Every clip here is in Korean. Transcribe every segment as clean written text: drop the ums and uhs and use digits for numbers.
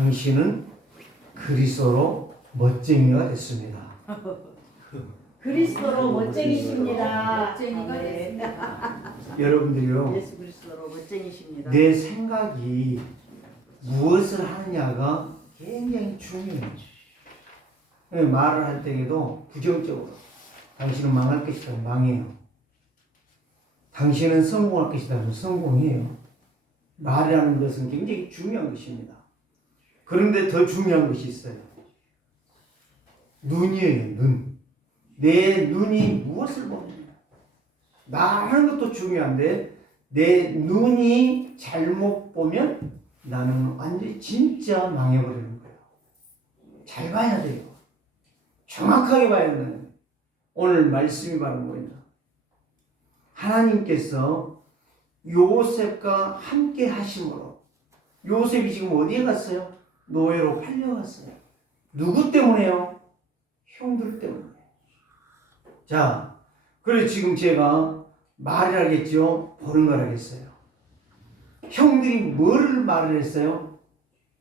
당신은 그리스도로 멋쟁이가 됐습니다. 그리스도로 멋쟁이십니다. 멋쟁이가 네. 됐습니다. 여러분들이요, 예수 그리스도로 멋쟁이십니다. 내 생각이 무엇을 하느냐가 굉장히 중요해요. 말을 할 때에도 부정적으로 당신은 망할 것이다, 망해요. 당신은 성공할 것이다, 성공해요. 말이라는 것은 굉장히 중요한 것입니다. 그런데 더 중요한 것이 있어요. 눈이에요, 눈. 내 눈이 무엇을 보느냐. 말하는 것도 중요한데 내 눈이 잘못 보면 나는 완전히 진짜 망해버리는 거예요. 잘 봐야 돼요. 정확하게 봐야 돼요. 오늘 말씀이 바로 뭐냐. 하나님께서 요셉과 함께 하심으로 요셉이 지금 어디에 갔어요? 노예로 팔려갔어요. 누구 때문에요? 형들 때문에. 자, 그래서 지금 제가 말을 하겠죠? 보는 걸 하겠어요. 형들이 뭐를 말을 했어요?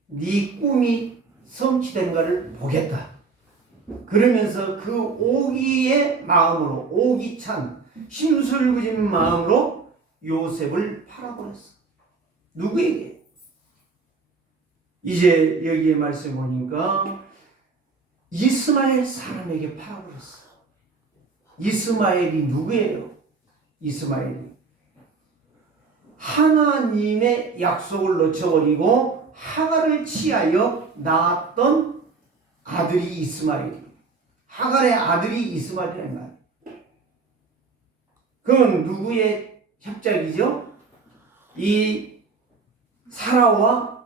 네 꿈이 성취된가를 보겠다. 그러면서 그 오기의 마음으로, 오기찬 심술궂은 마음으로 요셉을 팔아버렸어. 누구에게? 이제 여기에 말씀 보니까 이스마엘 사람에게 팔아버렸어. 이스마엘이 누구예요? 이스마엘이 하나님의 약속을 놓쳐버리고 하갈을 취하여 낳았던 아들이 이스마엘이. 하갈의 아들이 이스마엘이라는 거야. 그건 누구의 협작이죠? 이 사라와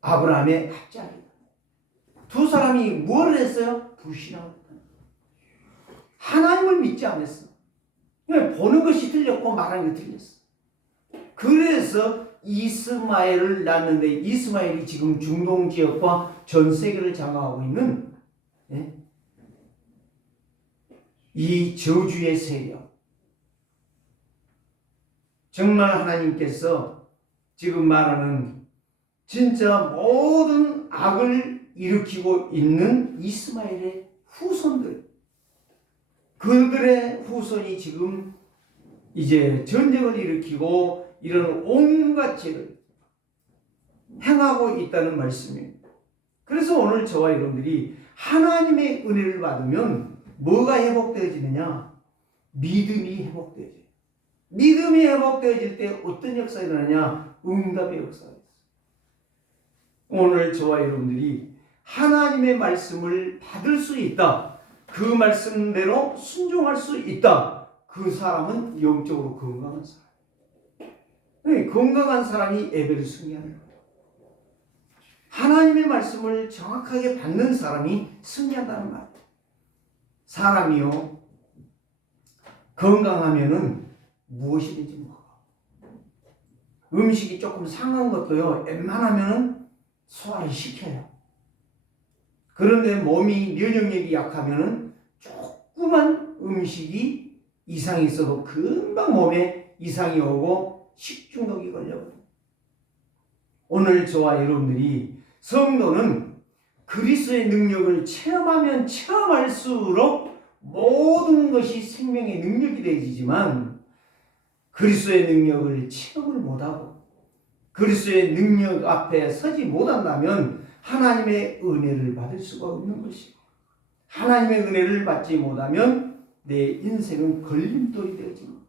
아브라함의 합작이다. 두 사람이 뭘 했어요? 불신앙을. 하나님을 믿지 않았어. 보는 것이 틀렸고 말하는 게 틀렸어. 그래서 이스마엘을 낳는데 이스마엘이 지금 중동 지역과 전 세계를 장악하고 있는 이 저주의 세력. 정말 하나님께서 지금 말하는 진짜 모든 악을 일으키고 있는 이스마엘의 후손들, 그들의 후손이 지금 이제 전쟁을 일으키고 이런 온갖 죄를 행하고 있다는 말씀입니다. 그래서 오늘 저와 여러분들이 하나님의 은혜를 받으면 뭐가 회복되어지느냐? 믿음이 회복되어져요. 믿음이 회복되어질 때 어떤 역사가 일어나냐? 응답의 역사가 있어요. 오늘 저와 여러분들이 하나님의 말씀을 받을 수 있다. 그 말씀대로 순종할 수 있다. 그 사람은 영적으로 건강한 사람. 네, 건강한 사람이 예배를 승리하는 거예요. 하나님의 말씀을 정확하게 받는 사람이 승리한다는 말. 사람이요, 건강하면은 무엇이든지 먹어. 음식이 조금 상한 것도요, 웬만하면은 소화를 시켜요. 그런데 몸이 면역력이 약하면은 조그만 음식이 이상이 있어도 금방 몸에 이상이 오고 식중독이 걸려버려요. 오늘 저와 여러분들이 성도는 그리스도의 능력을 체험하면 체험할수록 모든 것이 생명의 능력이 되지만 그리스도의 능력을 체험을 못하고 그리스도의 능력 앞에 서지 못한다면 하나님의 은혜를 받을 수가 없는 것이고 하나님의 은혜를 받지 못하면 내 인생은 걸림돌이 되어집니다.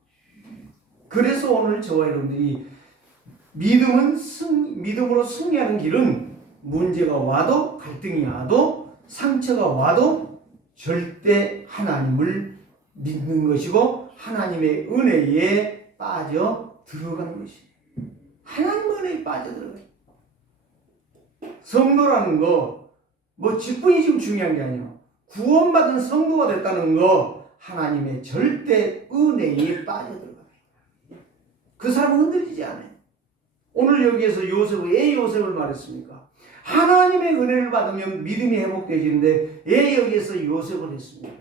그래서 오늘 저와 여러분들이 믿음으로 승리하는 길은 문제가 와도 갈등이 와도 상처가 와도 절대 하나님을 믿는 것이고 하나님의 은혜에 빠져 들어가는 것입니다. 하나님 은혜에 빠져 들어가요. 성도라는 거 뭐 직분이 지금 중요한 게 아니에요. 구원받은 성도가 됐다는 거 하나님의 절대 은혜에 빠져 들어가요. 그 사람은 흔들리지 않아요. 오늘 여기에서 요셉을 왜 요셉을 말했습니까? 하나님의 은혜를 받으면 믿음이 회복되지는데 왜 여기에서 요셉을 했습니까?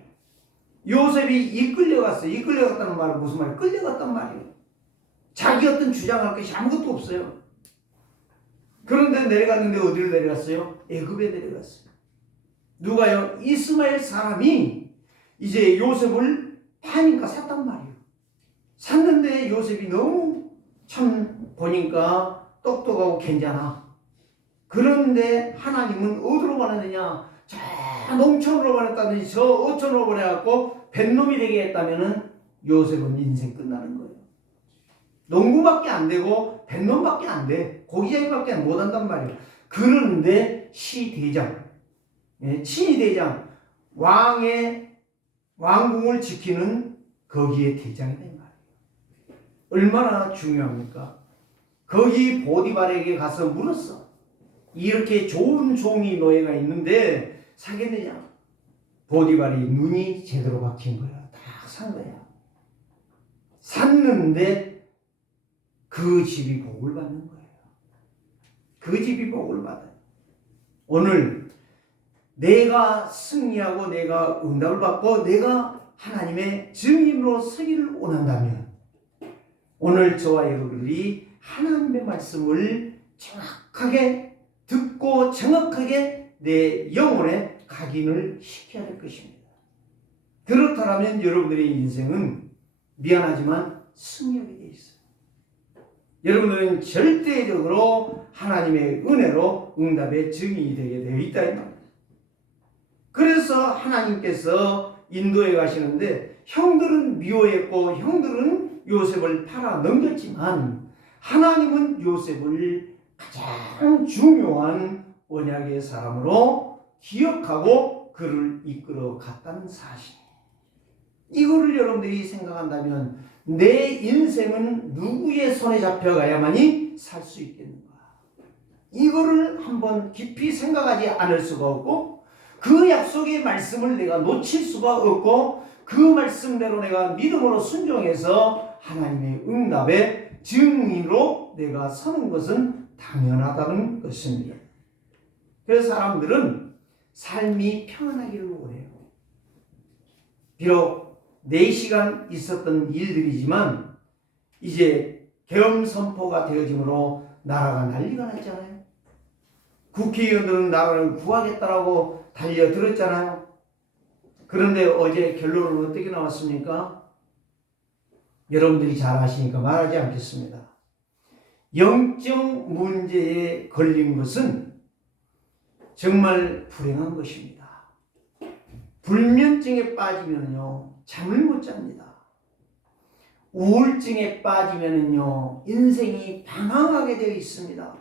요셉이 이끌려갔어요. 이끌려갔다는 말은 무슨 말이에요? 끌려갔단 말이에요. 자기 어떤 주장할 것이 아무것도 없어요. 그런데 내려갔는데 어디로 내려갔어요? 애굽에 내려갔어요. 누가요? 이스마엘 사람이 이제 요셉을 파니까 샀단 말이에요. 샀는데 요셉이 너무 참 보니까 똑똑하고 괜찮아. 그런데 하나님은 어디로 보내느냐? 저 농촌으로 보냈다든지 저 어촌으로 보내갖고 뱃놈이 되게 했다면은 요셉은 인생 끝나는 거예요. 농구밖에 안 되고 뱃놈밖에 안 돼. 고기잡이밖에 못 한단 말이에요. 그런데 시대장, 친위대장, 왕의 왕궁을 지키는 거기에 대장이 된 말이에요. 얼마나 중요합니까? 거기 보디발에게 가서 물었어. 이렇게 좋은 종이 노예가 있는데 사겠느냐? 보디발이 눈이 제대로 박힌 거야. 딱 산 거야. 샀는데 그 집이 복을 받는 거예요. 그 집이 복을 받아요. 오늘 내가 승리하고 내가 응답을 받고 내가 하나님의 증인으로 서기를 원한다면 오늘 저와 여러분들이 하나님의 말씀을 정확하게 듣고 정확하게 내 영혼에 각인을 시켜야 될 것입니다. 그렇다면 여러분들의 인생은 미안하지만 승리하게 되어 있어요. 여러분들은 절대적으로 하나님의 은혜로 응답의 증인이 되게 되어 있다 이 말입니다. 그래서 하나님께서 인도에 가시는데 형들은 미워했고 형들은 요셉을 팔아 넘겼지만 하나님은 요셉을 가장 중요한 언약의 사람으로 기억하고 그를 이끌어 갔다는 사실. 이거를 여러분들이 생각한다면 내 인생은 누구의 손에 잡혀가야만이 살 수 있겠는가? 이거를 한번 깊이 생각하지 않을 수가 없고 그 약속의 말씀을 내가 놓칠 수가 없고 그 말씀대로 내가 믿음으로 순종해서 하나님의 응답의 증인으로 내가 서는 것은 당연하다는 것입니다. 그래서 사람들은 삶이 평안하기를 원해요. 비록 4시간 있었던 일들이지만 이제 계엄 선포가 되어짐으로 나라가 난리가 났잖아요. 국회의원들은 나라를 구하겠다라고 달려들었잖아요. 그런데 어제 결론은 어떻게 나왔습니까? 여러분들이 잘 아시니까 말하지 않겠습니다. 영적 문제에 걸린 것은 정말 불행한 것입니다. 불면증에 빠지면요 잠을 못 잡니다. 우울증에 빠지면요 인생이 방황하게 되어 있습니다.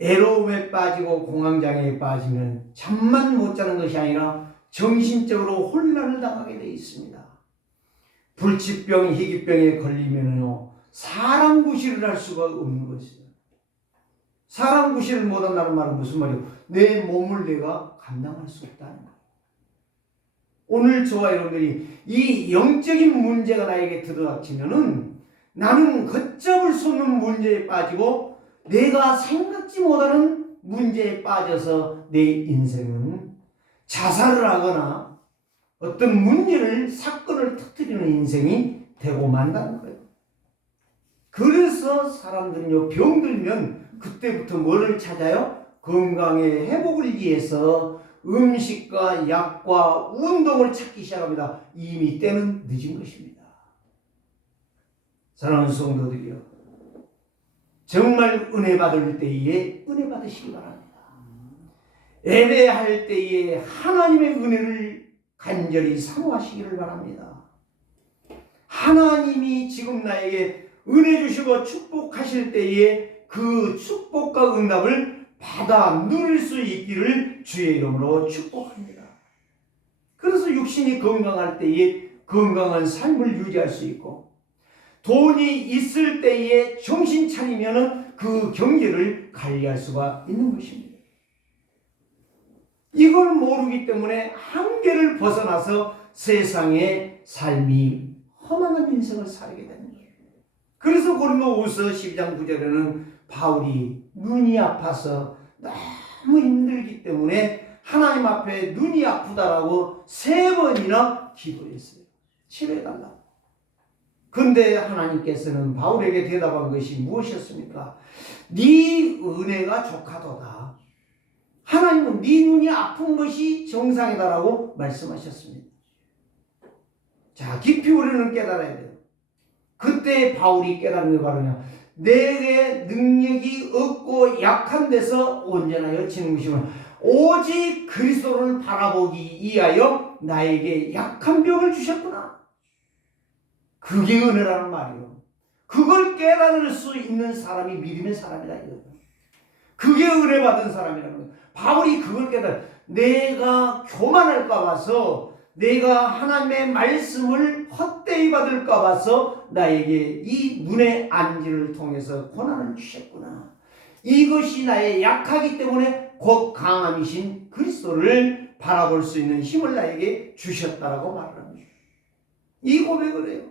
애로움에 빠지고 공황장애에 빠지면 잠만 못 자는 것이 아니라 정신적으로 혼란을 당하게 되어 있습니다. 불치병, 희귀병에 걸리면요 사람 구실을 할 수가 없는 것이에요. 사람 구실을 못한다는 말은 무슨 말이에요? 내 몸을 내가 감당할 수 없다는 거예요. 오늘 저와 여러분들이 이 영적인 문제가 나에게 들어닥치면은 나는 걷잡을 수 없는 문제에 빠지고 내가 생각지 못하는 문제에 빠져서 내 인생은 자살을 하거나 어떤 문제를 사건을 터뜨리는 인생이 되고 만다는 거예요. 그래서 사람들은요 병들면 그때부터 뭐를 찾아요? 건강의 회복을 위해서 음식과 약과 운동을 찾기 시작합니다. 이미 때는 늦은 것입니다. 사랑하는 성도들이요, 정말 은혜 받을 때에 은혜 받으시기 바랍니다. 예배할 때에 하나님의 은혜를 간절히 사모하시기를 바랍니다. 하나님이 지금 나에게 은혜 주시고 축복하실 때에 그 축복과 응답을 받아 누릴 수 있기를 주의 이름으로 축복합니다. 그래서 육신이 건강할 때에 건강한 삶을 유지할 수 있고 돈이 있을 때에 정신 차리면 그 경제를 관리할 수가 있는 것입니다. 이걸 모르기 때문에 한계를 벗어나서 세상의 삶이 허망한 인생을 살게 되는 거예요. 그래서 고린도후서 12장 9절에는 바울이 눈이 아파서 너무 힘들기 때문에 하나님 앞에 눈이 아프다라고 3번이나 기도했어요. 치료해달라고. 근데 하나님께서는 바울에게 대답한 것이 무엇이었습니까? 네 은혜가 족하도다. 하나님은 네 눈이 아픈 것이 정상이다라고 말씀하셨습니다. 자, 깊이 우리는 깨달아야 돼요. 그때 바울이 깨달은 게 바로냐, 내게 능력이 없고 약한 데서 온전하여 지는 것이구나. 오직 그리스도를 바라보기 위하여 나에게 약한 병을 주셨구나. 그게 은혜라는 말이요. 그걸 깨달을 수 있는 사람이 믿음의 사람이다 이거예요. 그게 은혜 받은 사람이라는 거예요. 바울이 그걸 내가 교만할까 봐서, 내가 하나님의 말씀을 헛되이 받을까 봐서 나에게 이 눈의 안지를 통해서 고난을 주셨구나. 이것이 나의 약하기 때문에 곧 강함이신 그리스도를 바라볼 수 있는 힘을 나에게 주셨다라고 말을 합니다. 이 고백을 해요.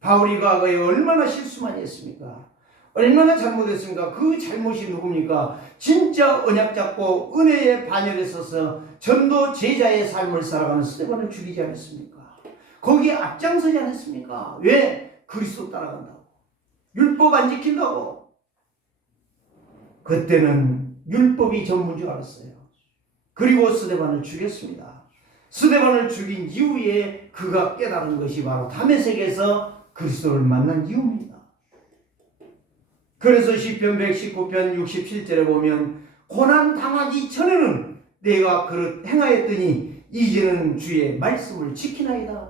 바울이 과거에 얼마나 실수 많이 했습니까? 얼마나 잘못했습니까? 그 잘못이 누굽니까? 진짜 언약 잡고 은혜의 반열에 서서 전도 제자의 삶을 살아가는 스데반을 죽이지 않았습니까? 거기에 앞장서지 않았습니까? 왜? 그리스도 따라간다고. 율법 안 지킨다고. 그때는 율법이 전부인 줄 알았어요. 그리고 스데반을 죽였습니다. 스데반을 죽인 이후에 그가 깨달은 것이 바로 다메섹에서 그리스도를 만난 이유입니다. 그래서 시편 119편 67절에 보면 고난 당하기 전에는 내가 그릇 행하였더니 이제는 주의 말씀을 지키나이다.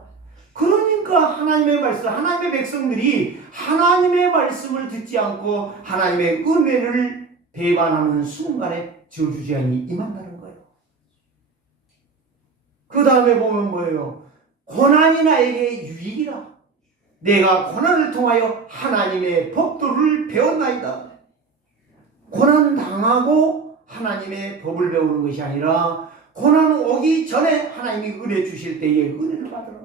그러니까 하나님의 말씀, 하나님의 백성들이 하나님의 말씀을 듣지 않고 하나님의 은혜를 배반하는 순간에 저주재앙이 임한다는 거예요. 그 다음에 보면 뭐예요? 고난이 나에게 유익이라. 내가 고난을 통하여 하나님의 법도를 배웠나이다. 고난 당하고 하나님의 법을 배우는 것이 아니라 고난 오기 전에 하나님이 은혜 주실 때에 은혜를 받으라.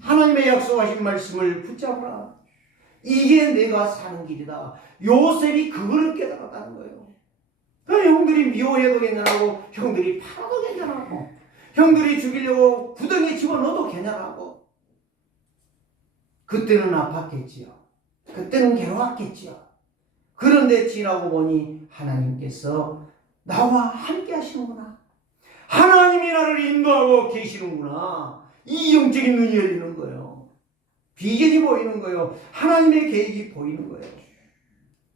하나님의 약속하신 말씀을 붙잡으라. 이게 내가 사는 길이다. 요셉이 그거를 깨달았다는 거예요. 형들이 미워해도 괜찮하고, 형들이 팔아도 괜찮하고, 형들이 죽이려고 구덩이에 집어넣어도 괜찮하고. 그때는 아팠겠지요. 그때는 괴로웠겠지요. 그런데 지나고 보니 하나님께서 나와 함께 하시는구나. 하나님이 나를 인도하고 계시는구나. 이 영적인 눈이 열리는 거예요. 비전이 보이는 거예요. 하나님의 계획이 보이는 거예요.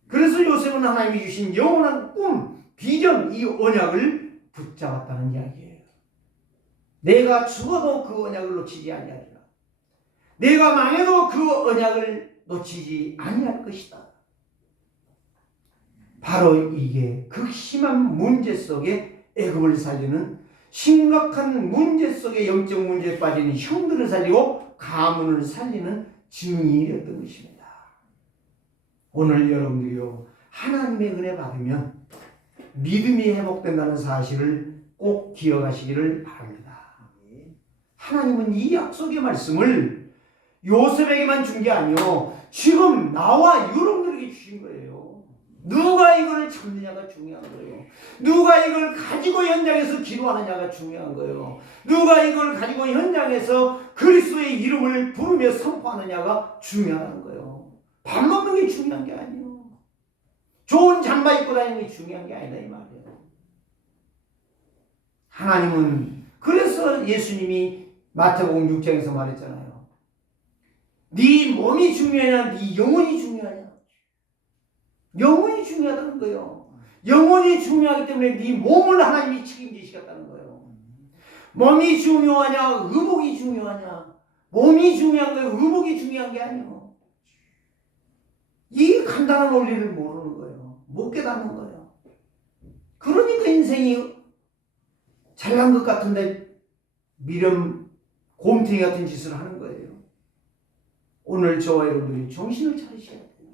그래서 요셉은 하나님이 주신 영원한 꿈, 비전, 이 언약을 붙잡았다는 이야기예요. 내가 죽어도 그 언약을 놓치지 아니하리라. 내가 망해도 그 언약을 놓치지 아니할 것이다. 바로 이게 극심한 문제 속에 애굽을 살리는, 심각한 문제 속에 영적 문제에 빠지는 형들을 살리고 가문을 살리는 증인이었던 것입니다. 오늘 여러분들이요, 하나님의 은혜 받으면 믿음이 회복된다는 사실을 꼭 기억하시기를 바랍니다. 하나님은 이 약속의 말씀을 요셉에게만 준 게 아니요, 지금 나와 여러분들에게 주신 거예요. 누가 이걸 참느냐가 중요한 거예요. 누가 이걸 가지고 현장에서 기도하느냐가 중요한 거예요. 누가 이걸 가지고 현장에서 그리스도의 이름을 부르며 선포하느냐가 중요한 거예요. 밥 먹는 게 중요한 게 아니에요. 좋은 잠바 입고 다니는 게 중요한 게 아니다 이 말이에요. 하나님은, 그래서 예수님이 마태복음 6장에서 말했잖아요. 네 몸이 중요하냐, 네 영혼이 중요하냐. 영혼이 중요하다는 거예요. 영혼이 중요하기 때문에 네 몸을 하나님이 책임지시겠다는 거예요. 몸이 중요하냐, 의복이 중요하냐. 몸이 중요한 거예요. 의복이 중요한 게 아니에요. 이 간단한 원리를 모르는 거예요. 못 깨닫는 거예요. 그러니까 인생이 잘난 것 같은데 미련, 곰탱이 같은 짓을 하는 거예요. 오늘 저와 여러분들이 정신을 차리셔야 돼요.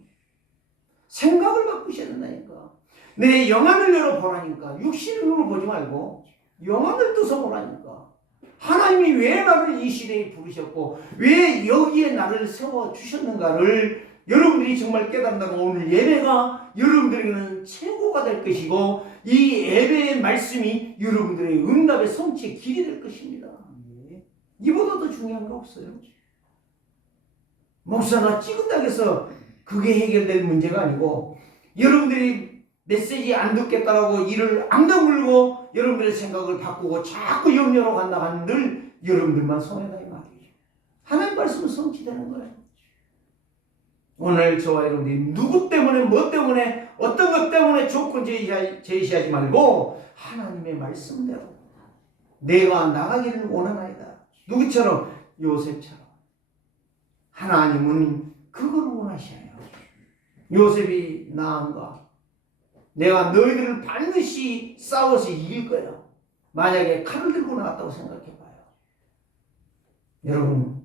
생각을 바꾸셔야 된다니까. 내 영안을 열어보라니까. 육신으로 보지 말고 영안을 떠서 보라니까. 하나님이 왜 나를 이 시대에 부르셨고 왜 여기에 나를 세워주셨는가를 여러분들이 정말 깨닫는다면 오늘 예배가 여러분들에게는 최고가 될 것이고 이 예배의 말씀이 여러분들의 응답의 성취의 길이 될 것입니다. 이보다 더 중요한 거 없어요. 목사가 찍은다고 해서 그게 해결될 문제가 아니고, 여러분들이 메시지 안 듣겠다라고 이를 앙당 물고 여러분들의 생각을 바꾸고 자꾸 염려로 간다 하는 늘 여러분들만 손해다 이 말이죠. 하나님 말씀은 성취되는 거예요. 오늘 저와 여러분들이 누구 때문에 뭐 때문에 어떤 것 때문에 조건 제시하지 말고 하나님의 말씀대로 내가 나가기를 원하나이다. 누구처럼? 요셉처럼. 하나님은 그걸 원하셔요. 요셉이 나은가? 내가 너희들을 반드시 싸워서 이길 거야. 만약에 칼을 들고 나왔다고 생각해봐요. 여러분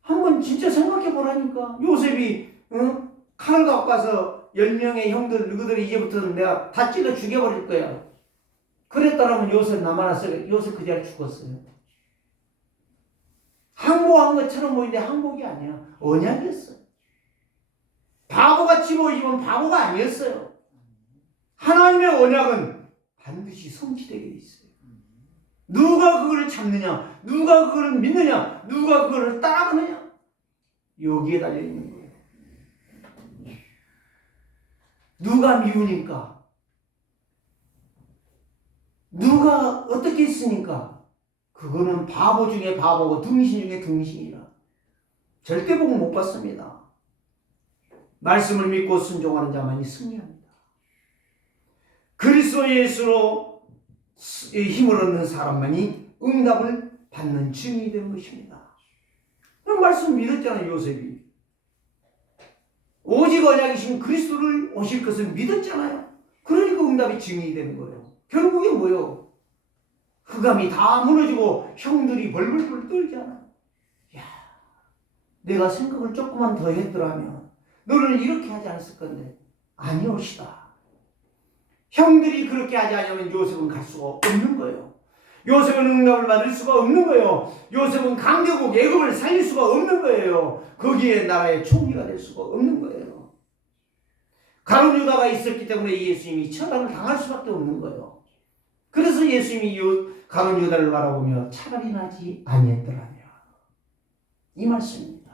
한번 진짜 생각해보라니까. 요셉이 칼을 갖고 가서 10명의 형들 누구들이 이제부터는 내가 다 찔러 죽여버릴 거야. 그랬더라면 요셉 남아났어요. 요셉 그 자리에 죽었어요. 항복한 것처럼 보이는데 항복이 아니야. 언약이었어요. 바보같이 보이지만 바보가 아니었어요. 하나님의 언약은 반드시 성취되게 돼 있어요. 누가 그거를 잡느냐, 누가 그거를 믿느냐, 누가 그거를 따라가느냐, 여기에 달려 있는 거예요. 누가 미우니까, 누가 어떻게 했으니까, 그거는 바보 중에 바보고 등신 중에 등신이라 절대 복 못 받습니다. 말씀을 믿고 순종하는 자만이 승리합니다. 그리스도 예수로 힘을 얻는 사람만이 응답을 받는 증인이 되는 것입니다. 그럼 말씀 믿었잖아요. 요셉이 오직 언약이신 그리스도를 오실 것을 믿었잖아요. 그러니까 응답이 증인이 되는 거예요. 결국에 뭐예요? 흑암이 다 무너지고 형들이 벌벌벌 떨잖아. 야, 내가 생각을 조금만 더 했더라면 너를 이렇게 하지 않았을 건데 아니옵시다. 형들이 그렇게 하지 않으면 요셉은 갈 수가 없는 거예요. 요셉은 응답을 받을 수가 없는 거예요. 요셉은 강대국 애굽을 살릴 수가 없는 거예요. 거기에 나라의 총리가 될 수가 없는 거예요. 가룟 유다가 있었기 때문에 예수님이 처단을 당할 수밖에 없는 거예요. 그래서 예수님이 가룟 유다를 바라보며 차라리 나지 아니했더라며 이 말씀입니다.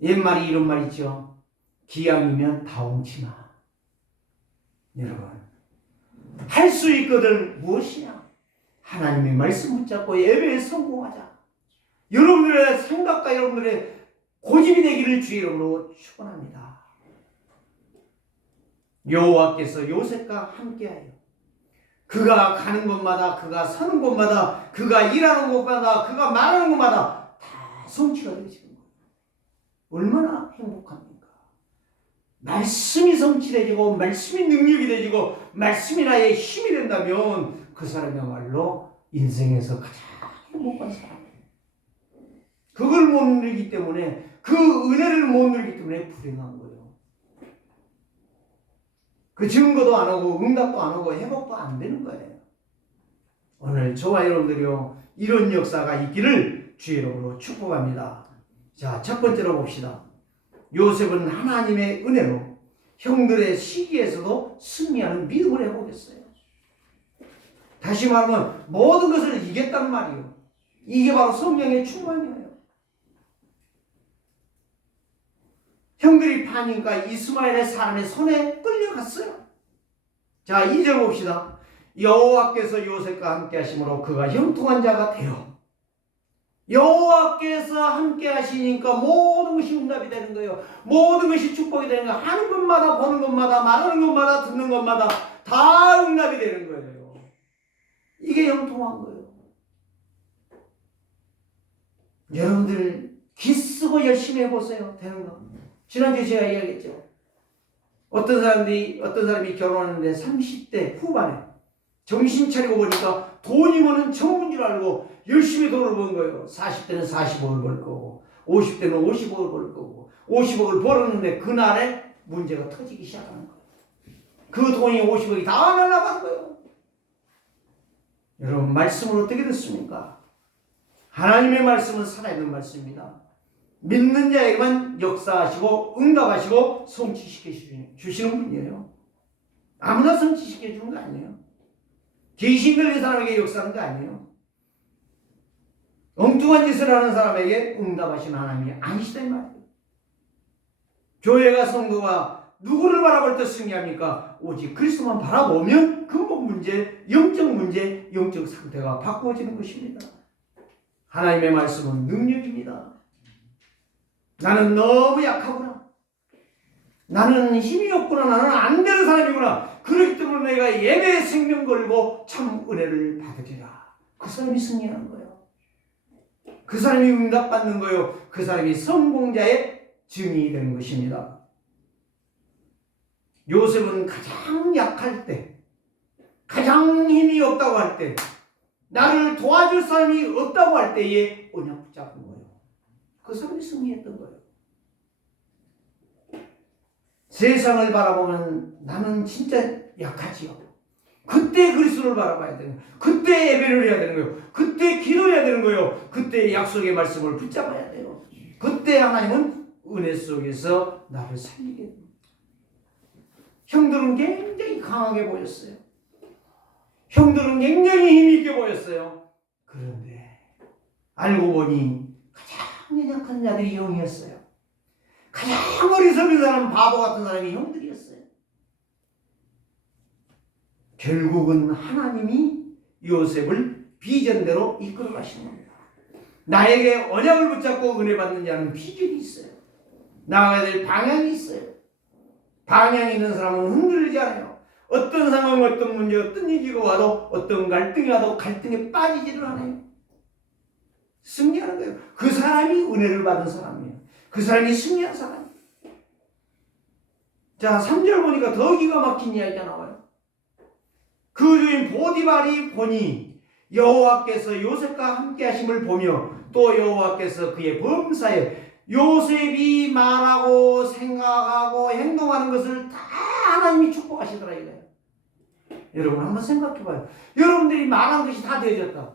옛말이 이런 말 있죠. 기왕이면 다홍치마. 여러분 할 수 있거든 무엇이냐? 하나님의 말씀 붙잡고 예배에 성공하자. 여러분들의 생각과 여러분들의 고집이 되기를 주의 이름으로 축원합니다. 여호와께서 요셉과 함께하여 그가 가는 곳마다, 그가 서는 곳마다, 그가 일하는 곳마다, 그가 말하는 곳마다 다 성취가 되시는 거예요. 얼마나 행복합니까? 말씀이 성취되지고 말씀이 능력이 되지고 말씀이 나의 힘이 된다면 그 사람이야말로 인생에서 가장 행복한 사람이에요. 그걸 못 누리기 때문에, 그 은혜를 못 누리기 때문에 불행한 거예요. 그 증거도 안 오고 응답도 안 오고 회복도 안 되는 거예요. 오늘 저와 여러분들이요 이런 역사가 있기를 주의 이름으로 축복합니다. 자, 첫 번째로 봅시다. 요셉은 하나님의 은혜로 형들의 시기에서도 승리하는 믿음을 해보겠어요. 다시 말하면 모든 것을 이겼단 말이에요. 이게 바로 성령의 충만이에요. 형들이 파니까 이스마엘의 사람의 손에 끌려갔어요. 자, 2절 봅시다. 여호와께서 요셉과 함께 하심으로 그가 형통한 자가 되어. 여호와께서 함께 하시니까 모든 것이 응답이 되는 거예요. 모든 것이 축복이 되는 거예요. 하는 것마다, 보는 것마다, 말하는 것마다, 듣는 것마다 다 응답이 되는 거예요. 이게 형통한 거예요. 여러분들 기 쓰고 열심히 해보세요. 되는 거. 지난주에 제가 이야기했죠. 어떤 사람이 결혼하는데 30대 후반에 정신 차리고 보니까 돈이 뭐는 전부인 줄 알고 열심히 돈을 번 거예요. 40대는 40억을 벌 거고 50대는 50억을 벌 거고 50억을 벌었는데 그날에 문제가 터지기 시작하는 거예요. 그 돈이 50억이 다 날아가는 거예요. 여러분 말씀은 어떻게 됐습니까? 하나님의 말씀은 살아있는 말씀입니다. 믿는 자에게만 역사하시고 응답하시고 성취시켜 주시는 분이에요. 아무나 성취시켜 주는 거 아니에요. 귀신 들린 사람에게 역사하는 거 아니에요. 엉뚱한 짓을 하는 사람에게 응답하시는 하나님이 아니시다 이 말이에요. 교회가 성도가 누구를 바라볼 때 승리합니까? 오직 그리스도만 바라보면 근본 문제, 영적 문제, 영적 상태가 바꾸어지는 것입니다. 하나님의 말씀은 능력입니다. 나는 너무 약하구나. 나는 힘이 없구나. 나는 안 되는 사람이구나. 그렇기 때문에 내가 예배에 생명 걸고 참 은혜를 받으리라. 그 사람이 승리하는 거예요. 그 사람이 응답받는 거예요. 그 사람이 성공자의 증인이 되는 것입니다. 요셉은 가장 약할 때, 가장 힘이 없다고 할 때, 나를 도와줄 사람이 없다고 할 때에 언약 붙잡은 거예요. 그 사람이 승리했던 거예요. 세상을 바라보면 나는 진짜 약하지요. 그때 그리스도를 바라봐야 되는 거예요. 그때 예배를 해야 되는 거예요. 그때 기도해야 되는 거예요. 그때 약속의 말씀을 붙잡아야 돼요. 그때 하나님은 은혜 속에서 나를 살리게 됩니다. 형들은 굉장히 강하게 보였어요. 형들은 굉장히 힘있게 보였어요. 그런데 알고 보니 가장 연약한 자들이 형이었어요. 가장 어리석은 사람, 바보 같은 사람이 형들이었어요. 결국은 하나님이 요셉을 비전대로 이끌어 가시는 겁니다. 나에게 언약을 붙잡고 은혜 받는 자는 비전이 있어요. 나아가야 될 방향이 있어요. 방향이 있는 사람은 흔들리지 않아요. 어떤 상황, 어떤 문제, 어떤 얘기가 와도, 어떤 갈등이 와도 갈등에 빠지지를 않아요. 승리하는 거예요. 그 사람이 은혜를 받은 사람이에요. 그 사람이 승리한 사람이에요. 자, 3절 보니까 더 기가 막힌 이야기가 나와요. 그 주인 보디발이 보니 여호와께서 요셉과 함께 하심을 보며 또 여호와께서 그의 범사에 요셉이 말하고 생각하고 행동하는 것을 다 하나님이 축복하시더라 이거예요. 여러분 한번 생각해봐요. 여러분들이 말한 것이 다 되어졌다.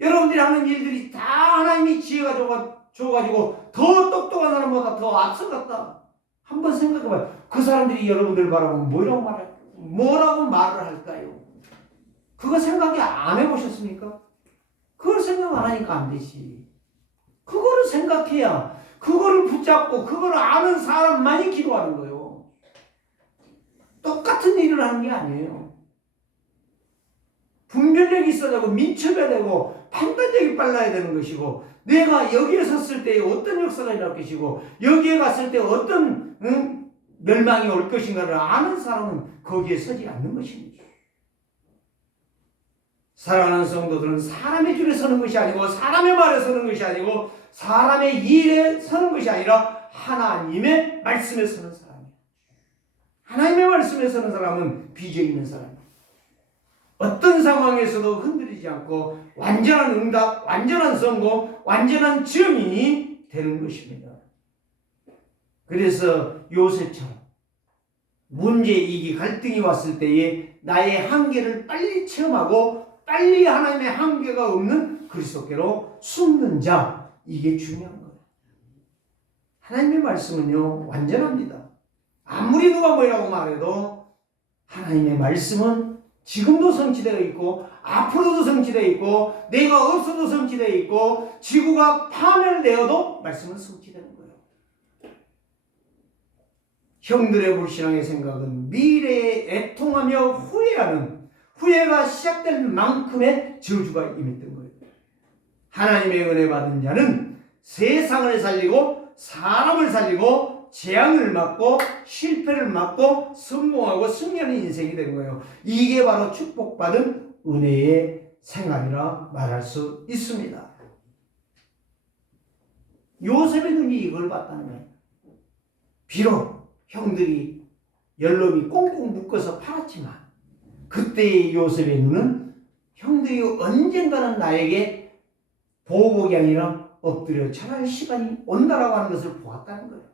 여러분들이 하는 일들이 다 하나님이 지혜가 줘가지고 더 똑똑한 사람보다 더 앞서갔다. 한번 생각해봐요. 그 사람들이 여러분들을 바라보면 뭐라고 말을 할까요? 그거 생각이 안 해보셨습니까? 그걸 생각 안 하니까 안 되지. 그거를 생각해야, 그거를 붙잡고 그거를 아는 사람만이 기도하는 거예요. 똑같은 일을 하는 게 아니에요. 분별력이 있어야 되고 민첩해야 되고 판단력이 빨라야 되는 것이고, 내가 여기에 섰을 때 어떤 역사가 일어날 것이고 여기에 갔을 때 어떤 멸망이 올 것인가를 아는 사람은 거기에 서지 않는 것입니다. 사랑하는 성도들은 사람의 줄에 서는 것이 아니고 사람의 말에 서는 것이 아니고 사람의 일에 서는 것이 아니라 하나님의 말씀에 서는 사람이에요. 하나님의 말씀에 서는 사람은 비전 있는 사람이에요. 어떤 상황에서도 흔들리지 않고 완전한 응답, 완전한 성공, 완전한 증인이 되는 것입니다. 그래서 요셉처럼 문제이기 갈등이 왔을 때에 나의 한계를 빨리 체험하고 빨리 하나님의 한계가 없는 그리스도께로 숨는 자, 이게 중요한 거예요. 하나님의 말씀은요 완전합니다. 아무리 누가 뭐라고 말해도 하나님의 말씀은 지금도 성취되어 있고 앞으로도 성취되어 있고 내가 없어도 성취되어 있고 지구가 파멸되어도 말씀은 성취되는 거예요. 형들의 불신앙의 생각은 미래에 애통하며 후회하는, 후회가 시작될 만큼의 저주가 임했던 거예요. 하나님의 은혜 받은 자는 세상을 살리고 사람을 살리고 재앙을 막고 실패를 막고 성공하고 승리하는 인생이 되는 거예요. 이게 바로 축복받은 은혜의 생활이라 말할 수 있습니다. 요셉의 눈이 이걸 봤다는 거예요. 비록 형들이 열놈이 꽁꽁 묶어서 팔았지만 그때의 요셉의 눈은 형들이 언젠가는 나에게 보복이 아니라 엎드려 절할 시간이 온다라고 하는 것을 보았다는 거예요.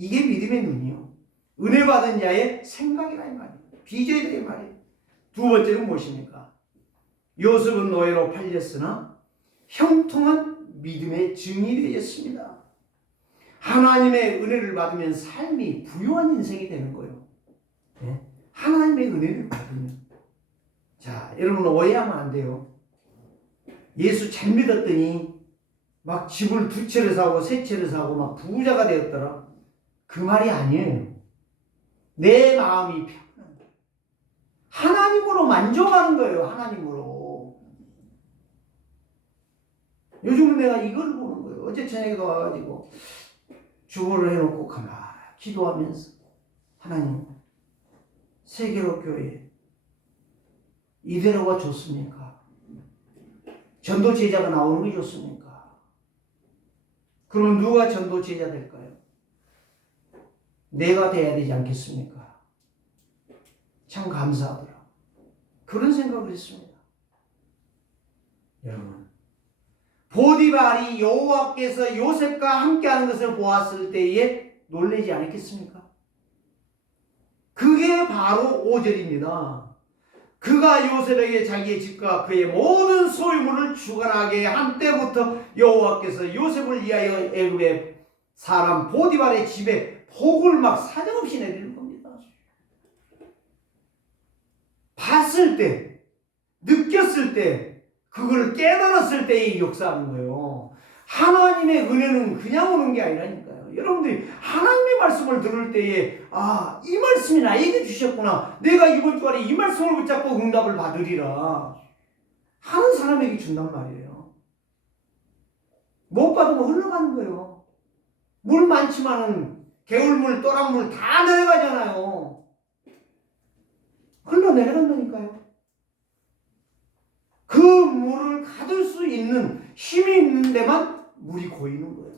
이게 믿음의 눈이요. 은혜 받은 자의 생각이라 이 말이에요. 비전이라 이 말이에요. 두 번째는 무엇입니까? 요셉은 노예로 팔렸으나 형통한 믿음의 증인이 되었습니다. 하나님의 은혜를 받으면 삶이 부유한 인생이 되는 거예요. 네? 하나님의 은혜를 받으면. 자, 여러분 오해하면 안 돼요. 예수 잘 믿었더니 막 집을 2채를 사고 3채를 사고 막 부자가 되었더라. 그 말이 아니에요. 내 마음이 평안한 거예요. 하나님으로 만족하는 거예요. 하나님으로. 요즘은 내가 이걸 보는 거예요. 어제 저녁에도 와가지고 주보를 해놓고 가만히 기도하면서 하나님, 세계로 교회 이대로가 좋습니까? 전도 제자가 나오는 게 좋습니까? 그럼 누가 전도 제자 될까요? 내가 돼야 되지 않겠습니까? 참 감사하더라. 그런 생각을 했습니다. 여러분, 보디발이 여호와께서 요셉과 함께하는 것을 보았을 때에 놀라지 않았겠습니까? 그게 바로 5절입니다. 그가 요셉에게 자기의 집과 그의 모든 소유물을 주관하게 한 때부터 여호와께서 요셉을 위하여 애굽의 사람 보디발의 집에 복을 막 사정없이 내리는 겁니다. 봤을 때, 느꼈을 때, 그걸 깨달았을 때에 역사하는 거예요. 하나님의 은혜는 그냥 오는 게 아니라니까요. 여러분들이 하나님의 말씀을 들을 때에 이 말씀이 나에게 주셨구나. 내가 이번 주간에 이 말씀을 붙잡고 응답을 받으리라 하는 사람에게 준단 말이에요. 못 받으면 흘러가는 거예요. 물 많지만은 개울물, 또랑물 다 내려가잖아요. 흘러내려간다니까요. 그 물을 가둘 수 있는 힘이 있는 데만 물이 고이는 거예요.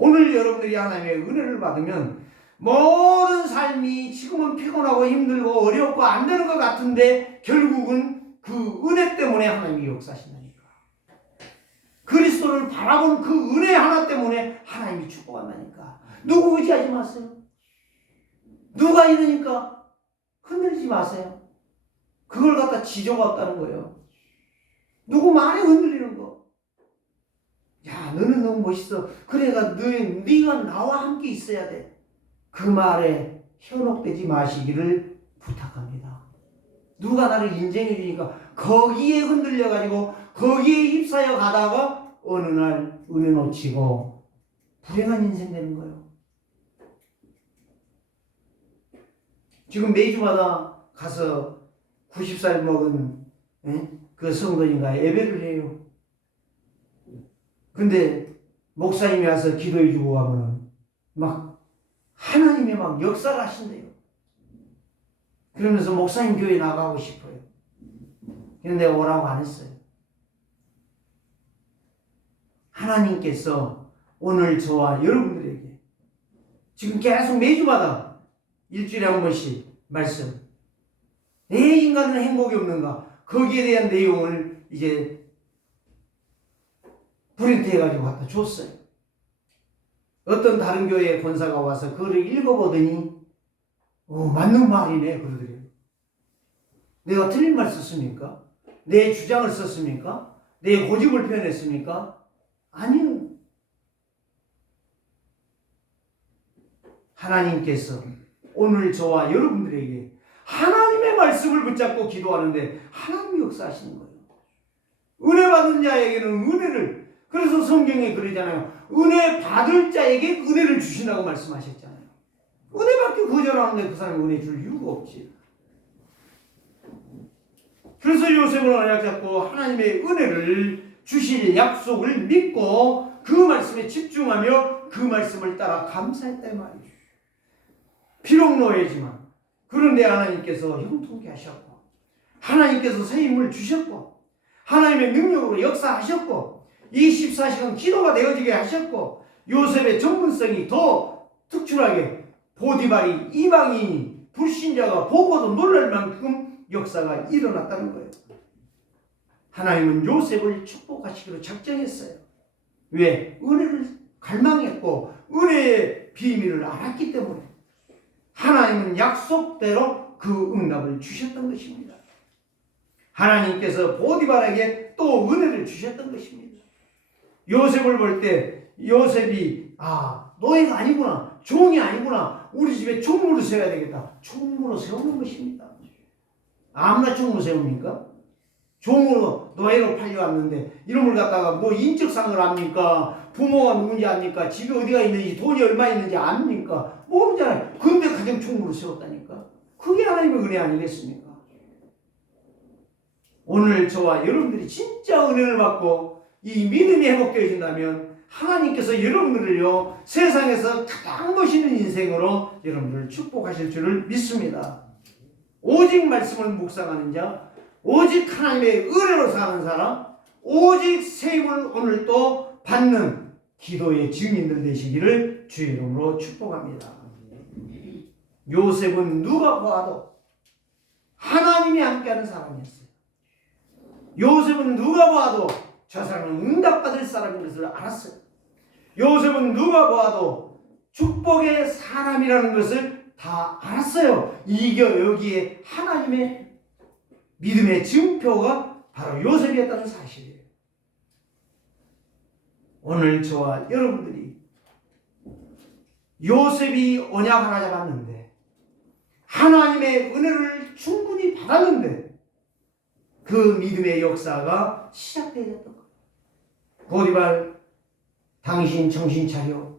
오늘 여러분들이 하나님의 은혜를 받으면 모든 삶이 지금은 피곤하고 힘들고 어렵고 안 되는 것 같은데 결국은 그 은혜 때문에 하나님이 역사하신다니까. 그리스도를 바라본 그 은혜 하나 때문에 하나님이 축복한다니까. 누구 의지하지 마세요. 누가 이러니까 흔들지 마세요. 그걸 갖다 지조가 없다는 거예요. 누구 말에 흔들리는 거. 야, 너는 너무 멋있어. 그래가 네가 나와 함께 있어야 돼. 그 말에 현혹되지 마시기를 부탁합니다. 누가 나를 인정해 주니까 거기에 흔들려가지고 거기에 휩싸여 가다가 어느 날 은혜 놓치고 불행한 인생 되는 거예요. 지금 매주마다 가서 90살 먹은 그 성도님과 예배를 해요. 근데 목사님이 와서 기도해 주고 가면은 막 하나님의 막 역사를 하신대요. 그러면서 목사님 교회 나가고 싶어요. 근데 내가 오라고 안 했어요. 하나님께서 오늘 저와 여러분들에게 지금 계속 매주마다 일주일에 한 번씩 말씀, 내 인간은 행복이 없는가? 거기에 대한 내용을 이제 프린트해가지고 갖다 줬어요. 어떤 다른 교회 권사가 와서 그거를 읽어보더니 맞는 말이네 그러더래요. 내가 틀린 말 썼습니까? 내 주장을 썼습니까? 내 고집을 표현했습니까? 아니요. 하나님께서 오늘 저와 여러분들에게 하나님의 말씀을 붙잡고 기도하는데 하나님이 역사하시는 거예요. 은혜 받은 자에게는 은혜를, 그래서 성경에 그러잖아요. 은혜 받을 자에게 은혜를 주신다고 말씀하셨잖아요. 은혜 받기 거절하는데 그 사람이 은혜 줄 이유가 없지. 그래서 요셉은 언약 잡고 하나님의 은혜를 주실 약속을 믿고 그 말씀에 집중하며 그 말씀을 따라 감사했단 말이죠. 비록 노예지만 그런데 하나님께서 형통케 하셨고 하나님께서 새 힘을 주셨고 하나님의 능력으로 역사하셨고 24시간 기도가 되어지게 하셨고 요셉의 전문성이 더 특출하게 보디발이 이방인이 불신자가 보고도 놀랄 만큼 역사가 일어났다는 거예요. 하나님은 요셉을 축복하시기로 작정했어요. 왜? 은혜를 갈망했고 은혜의 비밀을 알았기 때문에 하나님은 약속대로 그 응답을 주셨던 것입니다. 하나님께서 보디발에게 또 은혜를 주셨던 것입니다. 요셉을 볼 때 요셉이 노예가 아니구나, 종이 아니구나, 우리 집에 총무로 세워야 되겠다. 총무로 세우는 것입니다. 아무나 총무 세웁니까? 종으로 노예로 팔려왔는데 이놈을 갖다가 뭐 인적상을 압니까? 부모가 누군지 압니까? 집이 어디가 있는지 돈이 얼마 있는지 압니까? 모르잖아요. 근데 가정 총무로 세웠다니까. 그게 하나님의 은혜 아니겠습니까? 오늘 저와 여러분들이 진짜 은혜를 받고 이 믿음이 회복되어진다면 하나님께서 여러분들을요 세상에서 가장 멋있는 인생으로 여러분들을 축복하실 줄을 믿습니다. 오직 말씀을 묵상하는 자, 오직 하나님의 은혜로 사는 사람, 오직 세임을 오늘도 받는 기도의 증인들 되시기를 주의 이름으로 축복합니다. 요셉은 누가 보아도 하나님이 함께하는 사람이었어요. 요셉은 누가 보아도 저 사람은 응답받을 사람인 것을 알았어요. 요셉은 누가 보아도 축복의 사람이라는 것을 다 알았어요. 이게 여기에 하나님의 믿음의 증표가 바로 요셉이었다는 사실이에요. 오늘 저와 여러분들이 요셉이 언약 하나 잡았는데 하나님의 은혜를 충분히 받았는데 그 믿음의 역사가 시작되었던 거예요. 보디발, 당신 정신 차려.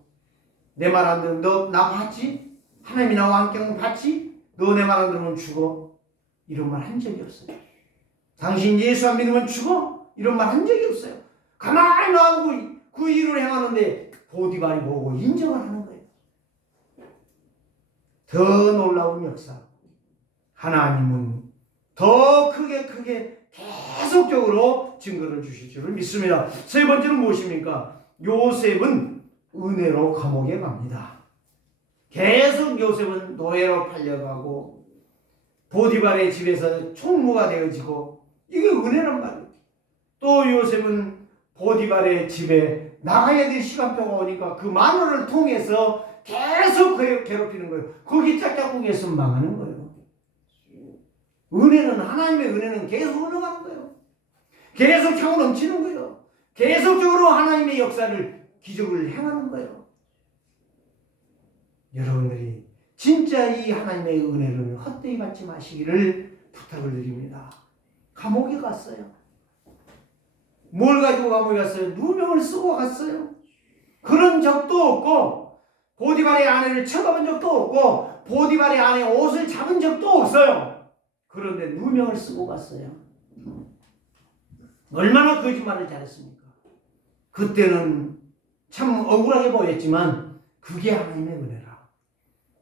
내 말 안 들으면 너 나 봤지? 하나님이 나와 함께하는 거 봤지? 너 내 말 안 들으면 죽어. 이런 말 한 적이 없어요. 당신 예수 안 믿으면 죽어? 이런 말 한 적이 없어요. 가만히 놔두고 그 일을 행하는데 보디발이 보고 인정을 하는 거예요. 더 놀라운 역사. 하나님은 더 크게 계속적으로 증거를 주실 줄을 믿습니다. 세 번째는 무엇입니까? 요셉은 은혜로 감옥에 갑니다. 계속 요셉은 노예로 팔려가고 보디발의 집에서 총무가 되어지고 이게 은혜란 말이에요. 또 요셉은 보디발의 집에 나가야 될 시간표가 오니까 그 마누라를 통해서 계속 괴롭히는 거예요. 거기 짝짝꿍에서 망하는 거예요. 은혜는 하나님의 은혜는 계속 흘러가는 거예요. 계속 차고 넘치는 거예요. 계속적으로 하나님의 역사를 기적을 행하는 거예요. 여러분들이 진짜 이 하나님의 은혜를 헛되이 받지 마시기를 부탁을 드립니다. 감옥에 갔어요. 뭘 가지고 감옥에 갔어요? 누명을 쓰고 갔어요. 그런 적도 없고 보디발의 아내를 쳐다본 적도 없고 보디발의 아내 옷을 잡은 적도 없어요. 그런데 누명을 쓰고 갔어요. 얼마나 거짓말을 잘했습니까? 그때는 참 억울하게 보였지만 그게 하나님의 은혜라.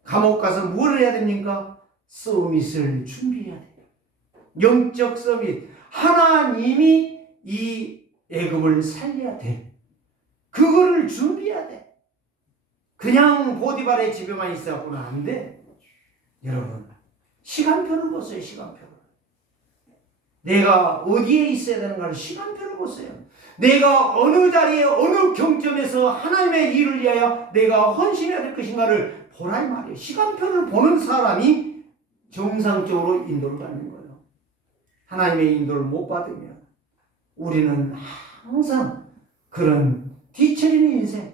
감옥 가서 뭘 해야 됩니까? 서밋을 준비해야 돼요. 영적 서밋. 하나님이 이 애굽을 살려야 돼. 그거를 준비해야 돼. 그냥 보디발의 집에만 있어갖고는 안 돼. 여러분 시간표를 보세요. 시간표를. 내가 어디에 있어야 되는가를 시간표를 보세요. 내가 어느 자리에 어느 경점에서 하나님의 일을 위하여 내가 헌신해야 될 것인가를 보라 이 말이에요. 시간표를 보는 사람이 정상적으로 인도를 받는 거예요. 하나님의 인도를 못 받으면 우리는 항상 그런 뒤처리는 인생,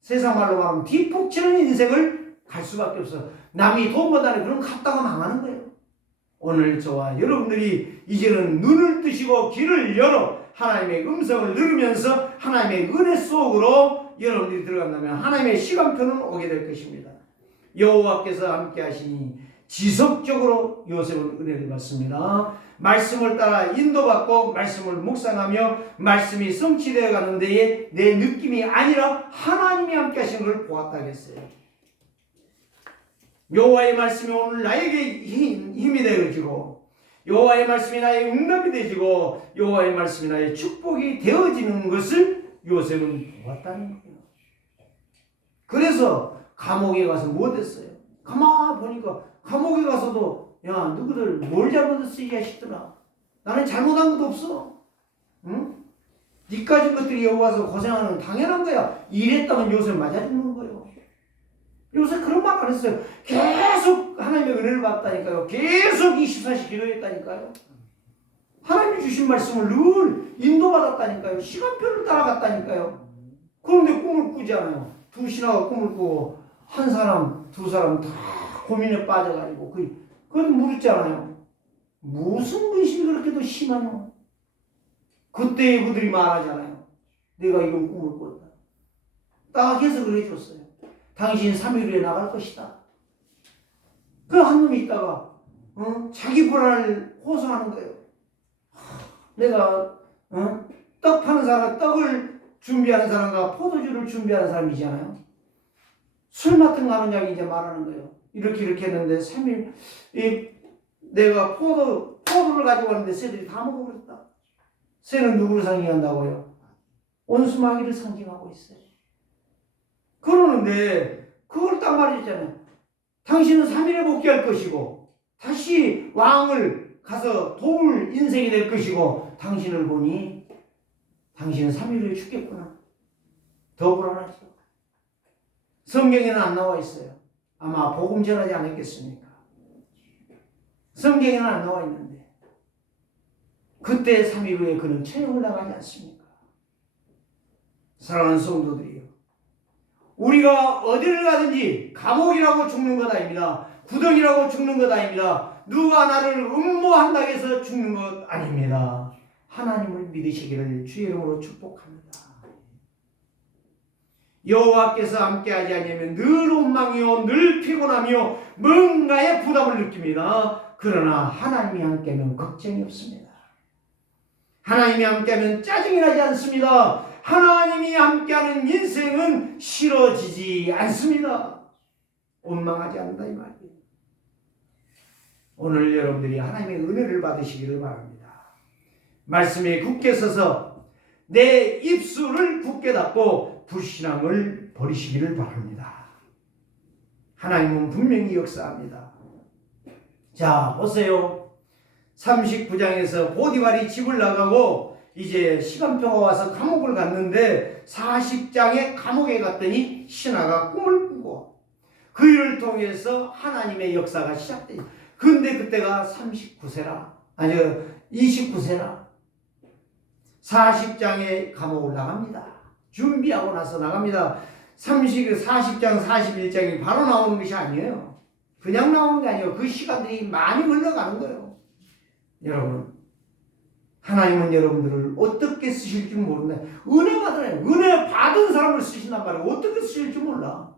세상 말로 말하면 뒤폭치는 인생을 갈 수밖에 없어요. 남이 돈 번다는 그런 갔다가 망하는 거예요. 오늘 저와 여러분들이 이제는 눈을 뜨시고 귀를 열어 하나님의 음성을 들으면서 하나님의 은혜 속으로 여러분들이 들어간다면 하나님의 시간표는 오게 될 것입니다. 여호와께서 함께 하시니 지속적으로 요셉은 은혜를 받습니다. 말씀을 따라 인도받고 말씀을 묵상하며 말씀이 성취되어 가는 데에 내 느낌이 아니라 하나님이 함께 하시는 걸 보았다 했어요. 여호와의 말씀이 오늘 나에게 힘이 되어지고 여호와의 말씀이 나의 응답이 되어지고 여호와의 말씀이 나의 축복이 되어지는 것을 요셉은 보았다는 거예요. 그래서 감옥에 가서 뭐 됐어요? 가만히 보니까 감옥에 가서도 야 누구들 뭘 잘못했어 이 자식들아. 나는 잘못한 것도 없어. 응? 니까지 것들이 여기 와서 고생하는 건 당연한 거야. 이랬다면 요셉 맞아 죽는 거예요. 요새 그런 말 안 했어요. 계속 하나님의 은혜를 받다니까요. 계속 24시 기도했다니까요. 하나님이 주신 말씀을 늘 인도받았다니까요. 시간표를 따라갔다니까요. 그런데 꿈을 꾸지 않아요. 두 신하가 꿈을 꾸고 한 사람, 두 사람 다 고민에 빠져가지고 그건 물었잖아요. 무슨 근심이 그렇게도 심하냐? 그때 그들이 말하잖아요. 내가 이런 꿈을 꿨다. 딱 해석을 해줬어요. 당신 3일 후에 나갈 것이다. 그 한 놈이 있다가 자기 불안을 호소하는 거예요. 내가 떡 파는 사람, 떡을 준비하는 사람과 포도주를 준비하는 사람이잖아요. 술 맡은 가는 자가 이제 말하는 거예요. 이렇게 했는데 3일 내가 포도를 가지고 왔는데 새들이 다 먹어버렸다. 새는 누구를 상징한다고요? 온수마귀를 상징하고 있어요. 그러는데 그걸 딱 말해줬잖아요. 당신은 3일에 복귀할 것이고 다시 왕을 가서 도울 인생이 될 것이고 당신을 보니 당신은 3일 후에 죽겠구나. 더 불안하죠. 성경에는 안 나와 있어요. 아마 복음 전하지 않았겠습니까? 성경에는 안 나와 있는데 그때 3일 후에 그는 처형을 당하지 않습니까? 사랑하는 성도들이요, 우리가 어디를 가든지 감옥이라고 죽는 것 아닙니다. 구덩이라고 죽는 것 아닙니다. 누가 나를 음모한다고 해서 죽는 것 아닙니다. 하나님을 믿으시기를 주의 이름으로 축복합니다. 여호와께서 함께하지 않으면 늘 원망이요 늘 피곤하며 뭔가의 부담을 느낍니다. 그러나 하나님이 함께하면 걱정이 없습니다. 하나님이 함께하면 짜증이 나지 않습니다. 하나님이 함께하는 인생은 싫어지지 않습니다. 원망하지 않는다 이 말이에요. 오늘 여러분들이 하나님의 은혜를 받으시기를 바랍니다. 말씀에 굳게 서서 내 입술을 굳게 닫고 불신앙을 버리시기를 바랍니다. 하나님은 분명히 역사합니다. 자, 보세요. 39장에서 보디발이 집을 나가고 이제 시간표가 와서 감옥을 갔는데 40장에 감옥에 갔더니 신하가 꿈을 꾸고 그 일을 통해서 하나님의 역사가 시작돼요. 근데 그때가 39세라, 아니 29세라. 40장에 감옥을 나갑니다. 준비하고 나서 나갑니다. 40장, 41장이 바로 나오는 것이 아니에요. 그냥 나오는 게 아니에요. 그 시간들이 많이 흘러가는 거예요. 여러분, 하나님은 여러분들을 어떻게 쓰실 줄 모른다. 은혜 받으래요. 은혜 받은 사람을 쓰신단 말이에요. 어떻게 쓰실 줄 몰라.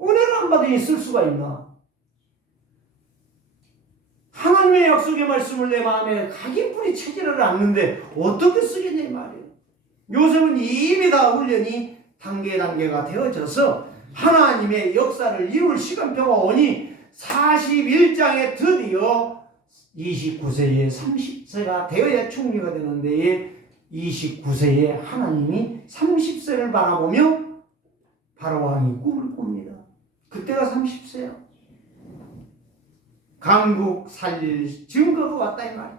은혜를 안 받으니 쓸 수가 있나. 하나님의 약속의 말씀을 내 마음에 각인뿌리 체질을 않는데 어떻게 쓰겠냐 이 말이에요. 요셉은 이미 다 훈련이 단계가 되어져서 하나님의 역사를 이룰 시간표가 오니 41장에 드디어 29세에 30세가 되어야 충리가 되는데 29세에 하나님이 30세를 바라보며 바로왕이 꿈을 꿉니다. 그때가 30세야. 강국 살릴 증거가 왔다 이 말이에요.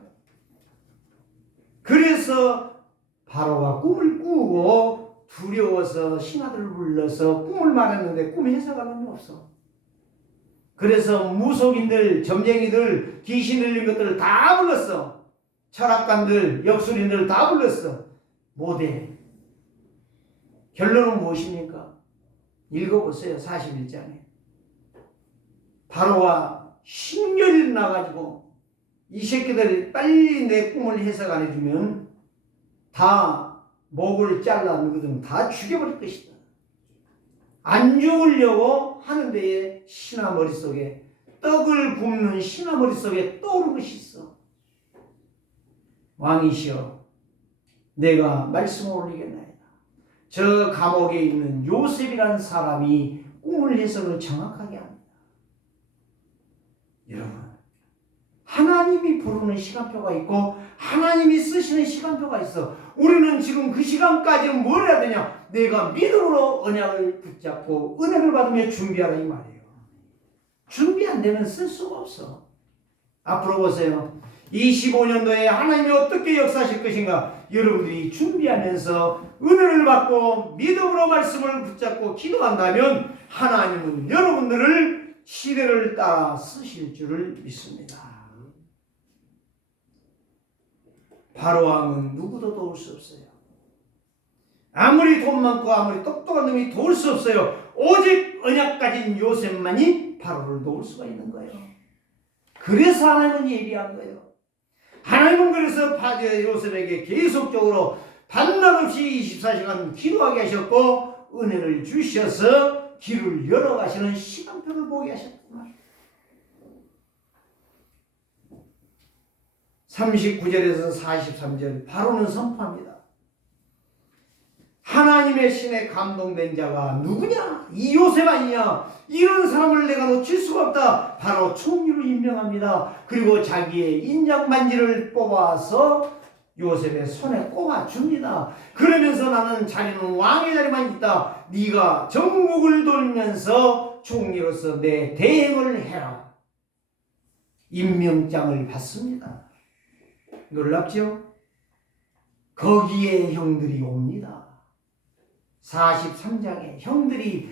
그래서 바로가 꿈을 꾸고 두려워서 신하들을 불러서 꿈을 말했는데 꿈 해석하는 게 없어. 그래서 무속인들, 점쟁이들, 귀신 들린 것들 다 불렀어. 철학관들, 역술인들 다 불렀어. 못해. 결론은 무엇입니까? 읽어보세요. 41장에. 바로와 신결이 나가지고 이 새끼들 빨리 내 꿈을 해석 안 해주면 다 목을 잘라놓거든 다 죽여버릴 것이다. 안 죽으려고 하는 데에 신하 머릿속에 떡을 굽는 신하 머릿속에 떠오르는 것이 있어. 왕이시여, 내가 말씀을 올리겠나이다. 저 감옥에 있는 요셉이라는 사람이 꿈을 해석을 정확하게 합니다. 여러분, 하나님이 부르는 시간표가 있고 하나님이 쓰시는 시간표가 있어. 우리는 지금 그 시간까지는 뭘 해야 되냐? 내가 믿음으로 언약을 붙잡고 은혜를 받으며 준비하라 이 말이에요. 준비 안 되면 쓸 수가 없어. 앞으로 보세요. 25년도에 하나님이 어떻게 역사하실 것인가? 여러분들이 준비하면서 은혜를 받고 믿음으로 말씀을 붙잡고 기도한다면 하나님은 여러분들을 시대를 따라 쓰실 줄을 믿습니다. 바로왕은 누구도 도울 수 없어요. 아무리 돈 많고 아무리 똑똑한 놈이 도울 수 없어요. 오직 언약 가진 요셉만이 바로를 도울 수가 있는 거예요. 그래서 하나님은 예비한 거예요. 하나님은 그래서 요셉에게 계속적으로 밤낮 없이 24시간 기도하게 하셨고 은혜를 주셔서 길을 열어가시는 시간표를 보게 하셨단 말이에요. 39절에서 43절 바로는 선포합니다. 하나님의 신에 감동된 자가 누구냐? 이 요셉 아니냐? 이런 사람을 내가 놓칠 수가 없다. 바로 총리로 임명합니다. 그리고 자기의 인장 반지를 뽑아서 요셉의 손에 꼽아줍니다. 그러면서 나는 자리는 왕의 자리만 있다. 네가 전국을 돌면서 총리로서 내 대행을 해라. 임명장을 받습니다. 놀랍죠? 거기에 형들이 옵니다. 43장에 형들이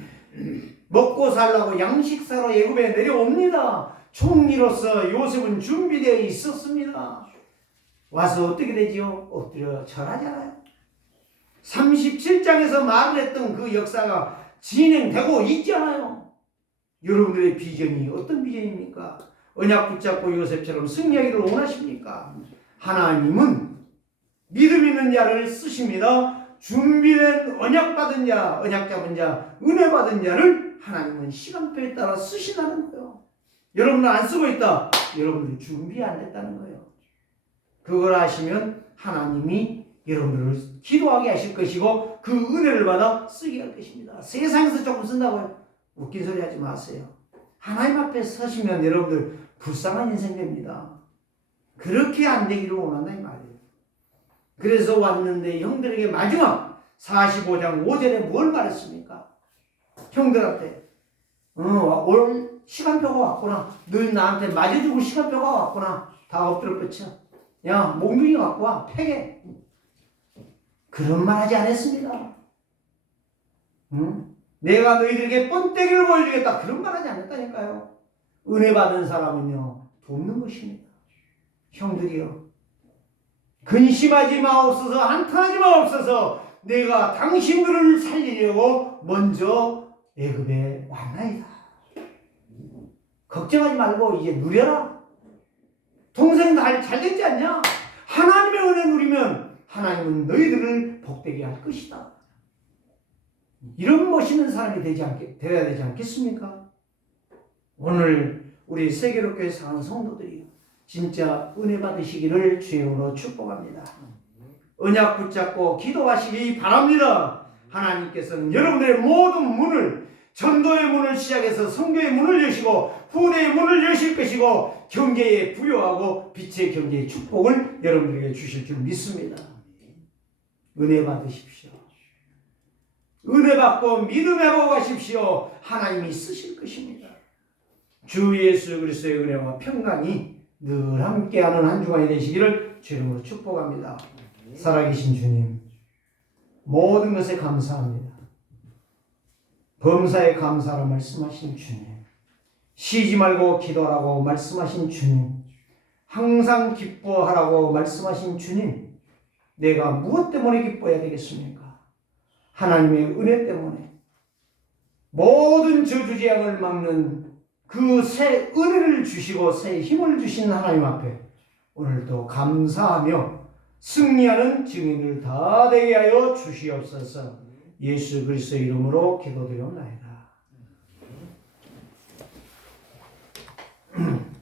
먹고 살라고 양식 사러 애굽에 내려옵니다. 총리로서 요셉은 준비되어 있었습니다. 와서 어떻게 되지요? 엎드려 절하잖아요. 37장에서 말을 했던 그 역사가 진행되고 있잖아요. 여러분들의 비전이 어떤 비전입니까? 언약 붙잡고 요셉처럼 승리하기를 원하십니까? 하나님은 믿음 있는 자를 쓰십니다. 준비된 언약 받은 자, 언약 잡은 자, 은혜 받은 자를 하나님은 시간표에 따라 쓰신다는 거예요. 여러분은 안 쓰고 있다. 여러분들이 준비 안 됐다는 거예요. 그걸 아시면 하나님이 여러분들을 기도하게 하실 것이고 그 은혜를 받아 쓰게 할 것입니다. 세상에서 조금 쓴다고요? 웃긴 소리 하지 마세요. 하나님 앞에 서시면 여러분들 불쌍한 인생 됩니다. 그렇게 안 되기를 원한다 이 말이에요. 그래서 왔는데 형들에게 마지막 45장 5절에 뭘 말했습니까? 형들한테 올 시간표가 왔구나. 늘 나한테 맞아주고 시간표가 왔구나. 다 엎드려 뻗쳐. 야 몽둥이 갖고 와. 패게. 그런 말 하지 않았습니다. 내가 너희들에게 번떼기를 보여주겠다. 그런 말 하지 않았다니까요. 은혜 받은 사람은요 돕는 것입니다. 형들이요 근심하지 마옵소서, 한탄하지 마옵소서. 내가 당신들을 살리려고 먼저 애굽에 왔나이다. 걱정하지 말고 이제 누려라. 동생 잘 됐지 않냐? 하나님의 은혜 누리면 하나님은 너희들을 복되게 할 것이다. 이런 멋있는 사람이 되어야 되지 않겠습니까? 오늘 우리 세계로교회 사는 성도들이 진짜 은혜 받으시기를 주님으로 축복합니다. 언약 붙잡고 기도하시기 바랍니다. 하나님께서는 여러분들의 모든 문을, 전도의 문을 시작해서 선교의 문을 여시고 후대의 문을 여실 것이고 경제에 부여하고 빛의 경제의 축복을 여러분들에게 주실 줄 믿습니다. 은혜 받으십시오. 은혜 받고 믿음 회복 가십시오. 하나님이 쓰실 것입니다. 주 예수 그리스도의 은혜와 평강이 늘 함께하는 한 주간이 되시기를 주님으로 축복합니다. 살아계신 주님, 모든 것에 감사합니다. 범사에 감사하라 말씀하신 주님, 쉬지 말고 기도하라고 말씀하신 주님, 항상 기뻐하라고 말씀하신 주님, 내가 무엇 때문에 기뻐해야 되겠습니까? 하나님의 은혜 때문에 모든 저주재앙을 막는 그 새 은혜를 주시고 새 힘을 주신 하나님 앞에 오늘도 감사하며 승리하는 증인들 다 되게 하여 주시옵소서. 예수 그리스도의 이름으로 기도드리옵나이다.